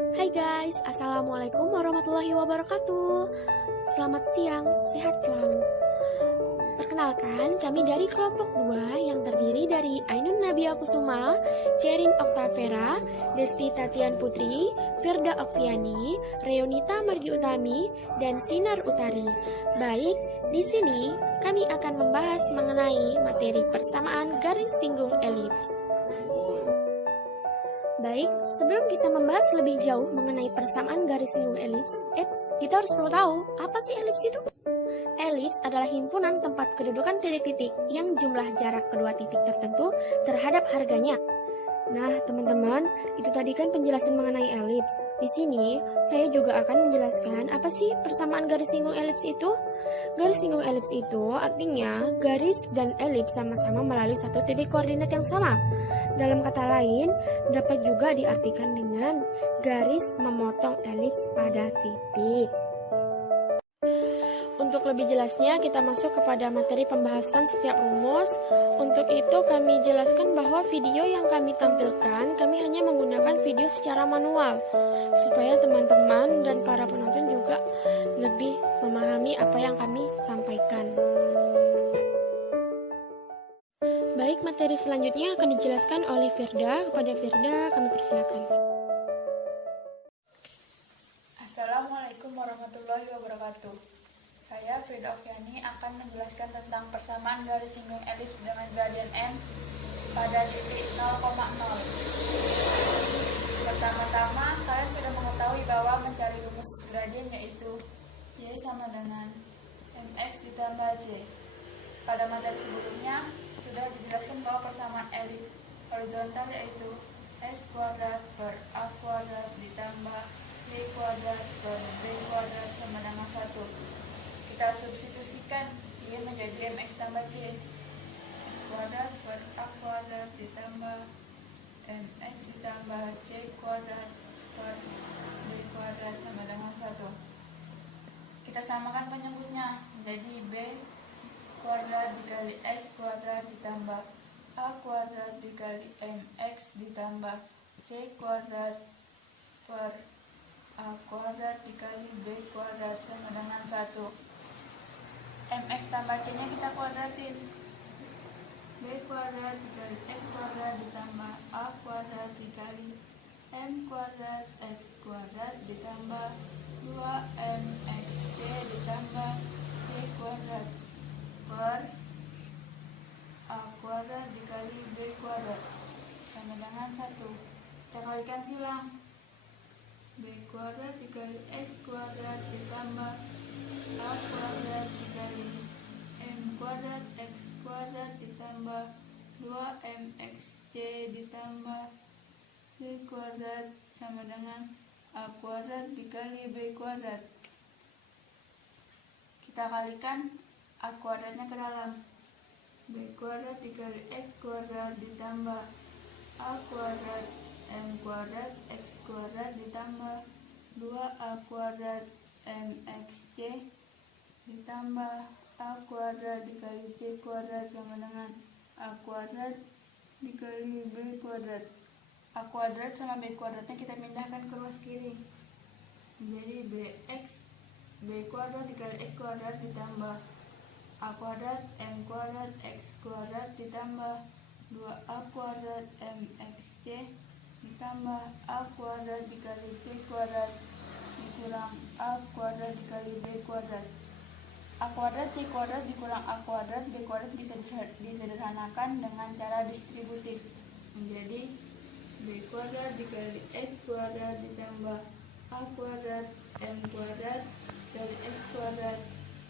Hai guys, Assalamualaikum warahmatullahi wabarakatuh. Selamat siang, sehat selalu. Perkenalkan, kami dari kelompok 2 yang terdiri dari Ainun Nabia Kusuma, Cerin Oktavera, Desti Tatian Putri, Firda Okviani, Reonita Margi Utami, dan Sinar Utari. Baik, di sini kami akan membahas mengenai materi persamaan garis singgung elips. Baik, sebelum kita membahas lebih jauh mengenai persamaan garis singgung elips, kita harus perlu tahu, apa sih elips itu? Elips adalah himpunan tempat kedudukan titik-titik yang jumlah jarak kedua titik tertentu terhadap harganya. Nah, teman-teman, itu tadi kan penjelasan mengenai elips. Di sini, saya juga akan menjelaskan apa sih persamaan garis singgung elips itu. Garis singgung elips itu artinya garis dan elips sama-sama melalui satu titik koordinat yang sama. Dalam kata lain, dapat juga diartikan dengan garis memotong elips pada titik. Untuk lebih jelasnya, kita masuk kepada materi pembahasan setiap rumus. Untuk itu, kami jelaskan bahwa video yang kami tampilkan, kami hanya menggunakan video secara manual, supaya teman-teman dan para penonton juga lebih memahami apa yang kami sampaikan. Baik, materi selanjutnya akan dijelaskan oleh Firda. Kepada Firda, kami persilakan. Assalamualaikum warahmatullahi wabarakatuh. Saya Firda Okviani akan menjelaskan tentang persamaan garis singgung elips dengan gradien M pada titik 0,0. Pertama-tama, kalian sudah mengetahui bahwa mencari rumus gradien yaitu Y sama dengan MX ditambah J. Pada materi sebelumnya, sudah dijelaskan bahwa persamaan elips horizontal yaitu S kuadrat per A kuadrat ditambah Y kuadrat per B kuadrat sama dengan 1. Kita substitusikan Y menjadi MX tambah J. S kuadrat per A kuadrat ditambah MX ditambah J kuadrat per B kuadrat sama dengan 1. Kita samakan penyebutnya menjadi B kuadrat dikali X kuadrat ditambah A kuadrat dikali MX ditambah C kuadrat per A kuadrat dikali B kuadrat sama dengan 1. MX tambah C nya kita kuadratin. B kuadrat dikali X kuadrat ditambah A kuadrat dikali M kuadrat X kuadrat ditambah 2MXC ditambah C kuadrat per A kuadrat dikali B kuadrat sama dengan 1. Kita kalikan silang. B kuadrat dikali X kuadrat ditambah A kuadrat dikali M kuadrat X kuadrat ditambah 2MXC ditambah C kuadrat sama dengan A kuadrat dikali B kuadrat. Kita kalikan A kuadratnya ke dalam. B kuadrat dikali X kuadrat ditambah A kuadrat M kuadrat X kuadrat ditambah 2A kuadrat MXC ditambah A kuadrat dikali C kuadrat sama dengan A kuadrat dikali B kuadrat. A kuadrat sama B kuadratnya kita pindahkan ke ruas kiri menjadi B kuadrat dikali X kuadrat ditambah A kuadrat M kuadrat X kuadrat ditambah 2A kuadrat MXC ditambah A kuadrat dikali C kuadrat dikurang A kuadrat dikali B kuadrat. A kuadrat C kuadrat dikurang A kuadrat B kuadrat bisa disederhanakan dengan cara distributif menjadi B kuadrat dikali X kuadrat ditambah A kuadrat M kuadrat dari X kuadrat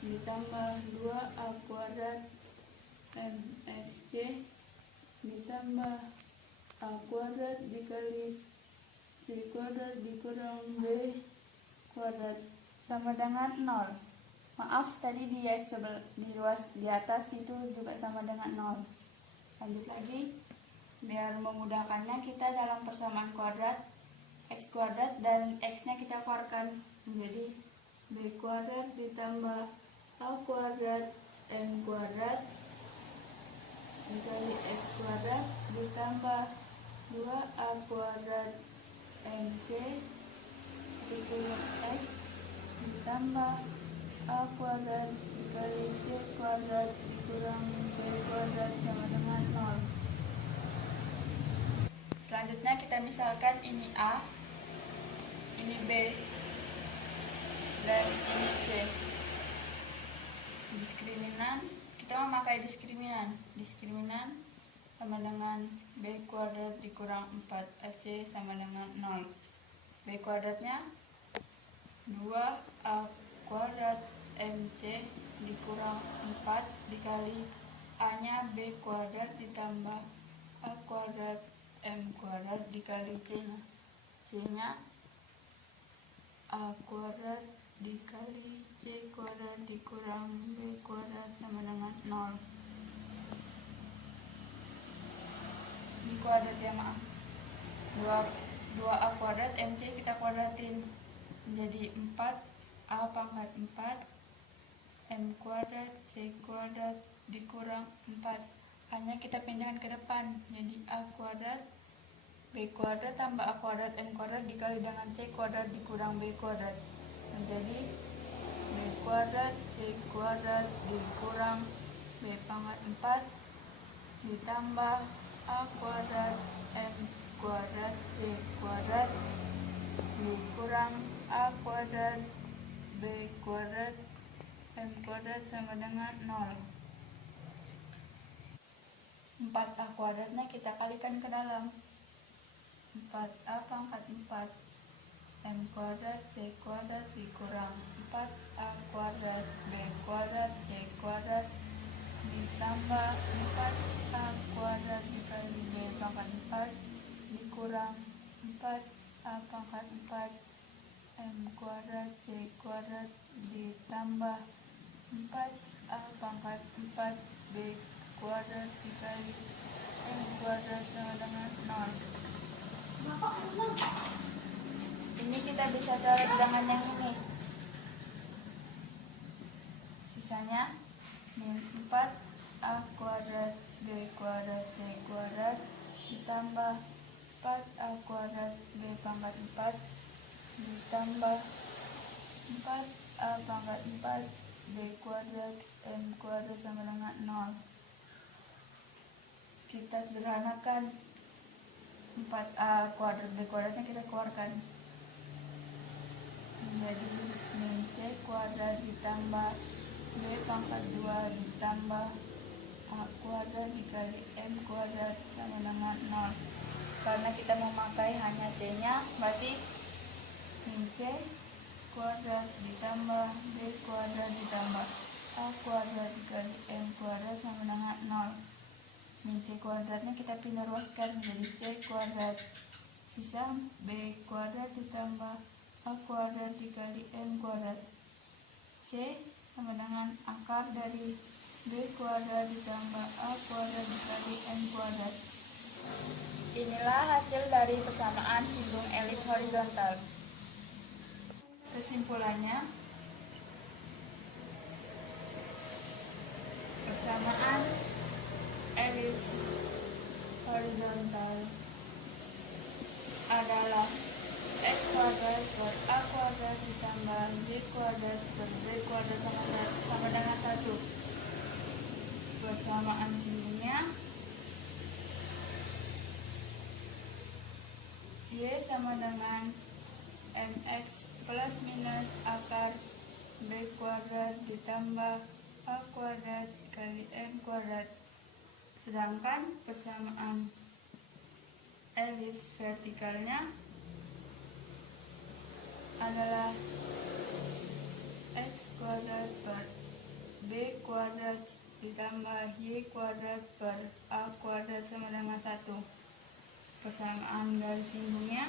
ditambah 2A kuadrat MXC ditambah A kuadrat dikali C kuadrat dikurang B kuadrat sama dengan 0. Maaf, tadi di ruas di atas itu juga sama dengan 0. Lanjut lagi, biar memudahkannya kita dalam persamaan kuadrat X kuadrat dan X nya kita keluarkan menjadi B kuadrat ditambah A kuadrat M kuadrat dikali X kuadrat ditambah 2A kuadrat MC ditambah A kuadrat dikali C kuadrat dikurang B kuadrat sama dengan 0. Selanjutnya kita misalkan ini A, ini B, dan ini C. Diskriminan, kita memakai diskriminan. Diskriminan sama dengan B kuadrat dikurang 4AC sama dengan 0. B kuadratnya 2A kuadrat MC dikurang 4 dikali A-nya B kuadrat ditambah A kuadrat M kuadrat dikali C-nya. C-nya A kuadrat dikali C kuadrat dikurang B kuadrat sama dengan 0. B kuadrat ya maaf. 2A kuadrat MC kita kuadratin menjadi 4A pangkat 4 M kuadrat C kuadrat dikurang 4. A-nya kita pindahkan ke depan jadi A kuadrat B kuadrat tambah A kuadrat M kuadrat dikali dengan C kuadrat dikurang B kuadrat menjadi B kuadrat C kuadrat dikurang B pangkat 4 ditambah A kuadrat M kuadrat C kuadrat dikurang A kuadrat B kuadrat M kuadrat sama dengan 0. 4A kuadratnya kita kalikan ke dalam 4A pangkat 4 M kuadrat C kuadrat dikurang 4A kuadrat B kuadrat C kuadrat ditambah 4A kuadrat dikali B pangkat 4 dikurang 4A pangkat 4 M kuadrat C kuadrat ditambah 4A pangkat 4 B kuadrat dikali M kuadrat sama dengan 0. Ini kita bisa cari dengan yang ini. Sisanya min 4A kuadrat B kuadrat C kuadrat ditambah 4A kuadrat B pangkat 4 ditambah 4A pangkat 4 B kuadrat M kuadrat sama dengan 0. Kita sederhanakan 4A kuadrat B kuadratnya kita keluarkan menjadi min C kuadrat ditambah B pangkat 2 ditambah A kuadrat dikali M kuadrat sama dengan 0. Karena kita memakai hanya C nya berarti min C kuadrat ditambah B kuadrat ditambah A kuadrat dikali M kuadrat sama dengan 0. Min C kuadratnya kita pindah ruaskan menjadi C kuadrat, sisa B kuadrat ditambah A kuadrat dikali M kuadrat. C sama dengan akar dari B kuadrat ditambah A kuadrat dikali M kuadrat. Inilah hasil dari persamaan singgung elips horizontal. Kesimpulannya, persamaan elips horizontal adalah x kuadrat per a kuadrat ditambah b kuadrat per b kuadrat sama dengan 1. Persamaan singgungnya y sama dengan mx plus minus akar b kuadrat ditambah a kuadrat kali m kuadrat. Sedangkan persamaan elips vertikalnya adalah x kuadrat per b kuadrat ditambah y kuadrat per a kuadrat sama dengan 1. Persamaan garis singgungnya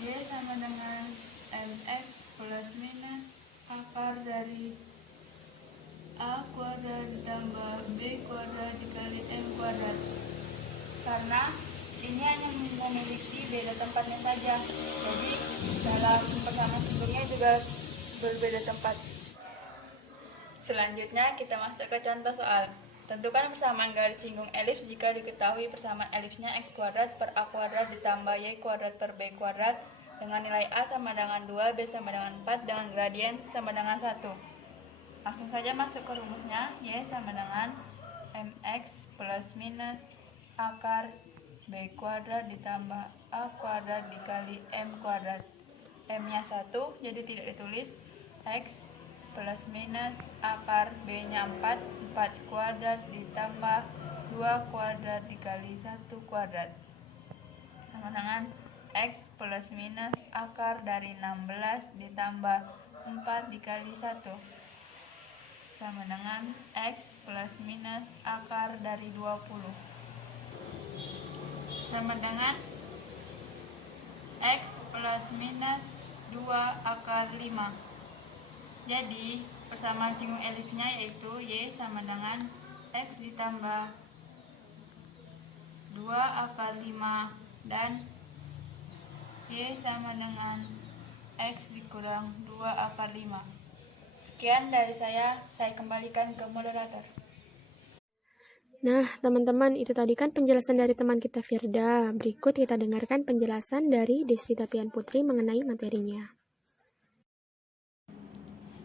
y sama dengan mx plus minus akar dari a kuadrat ditambah b kuadrat dikali m kuadrat. Karena ini hanya memiliki beda tempatnya saja, jadi dalam persamaan singgungnya juga berbeda tempat. Selanjutnya kita masuk ke contoh soal. Tentukan persamaan garis singgung elips jika diketahui persamaan elipsnya x kuadrat per a kuadrat ditambah y kuadrat per b kuadrat dengan nilai A sama dengan 2, B sama dengan 4, dengan gradien sama dengan 1. Langsung saja masuk ke rumusnya, Y sama dengan mx plus minus akar B kuadrat ditambah A kuadrat dikali M kuadrat. M-nya 1, jadi tidak ditulis. X plus minus akar B-nya 4, 4 kuadrat ditambah 2 kuadrat dikali 1 kuadrat. Sama dengan X plus minus akar dari 16 ditambah 4 dikali 1 sama dengan X plus minus akar dari 20 sama dengan X plus minus 2 akar 5. Jadi persamaan singgung elipsnya yaitu Y sama dengan X ditambah 2 akar 5 dan Y sama dengan X dikurang 2 akar 5. Sekian dari saya kembalikan ke moderator. Nah, teman-teman, itu tadi kan penjelasan dari teman kita Firda. Berikut kita dengarkan penjelasan dari Desti Tapian Putri mengenai materinya.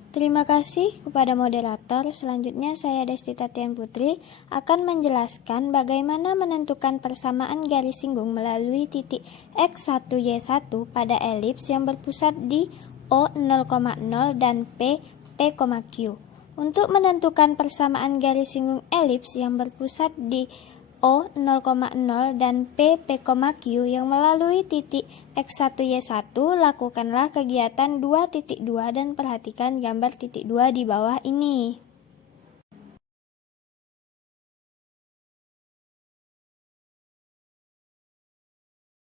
Terima kasih kepada moderator. Selanjutnya saya Desti Tatian Putri akan menjelaskan bagaimana menentukan persamaan garis singgung melalui titik X1Y1 pada elips yang berpusat di O0,0 dan P,Q. Untuk menentukan persamaan garis singgung elips yang berpusat di O0,0 dan P,Q yang melalui titik X1Y1, lakukanlah kegiatan 2.2 dan perhatikan gambar titik 2 di bawah ini.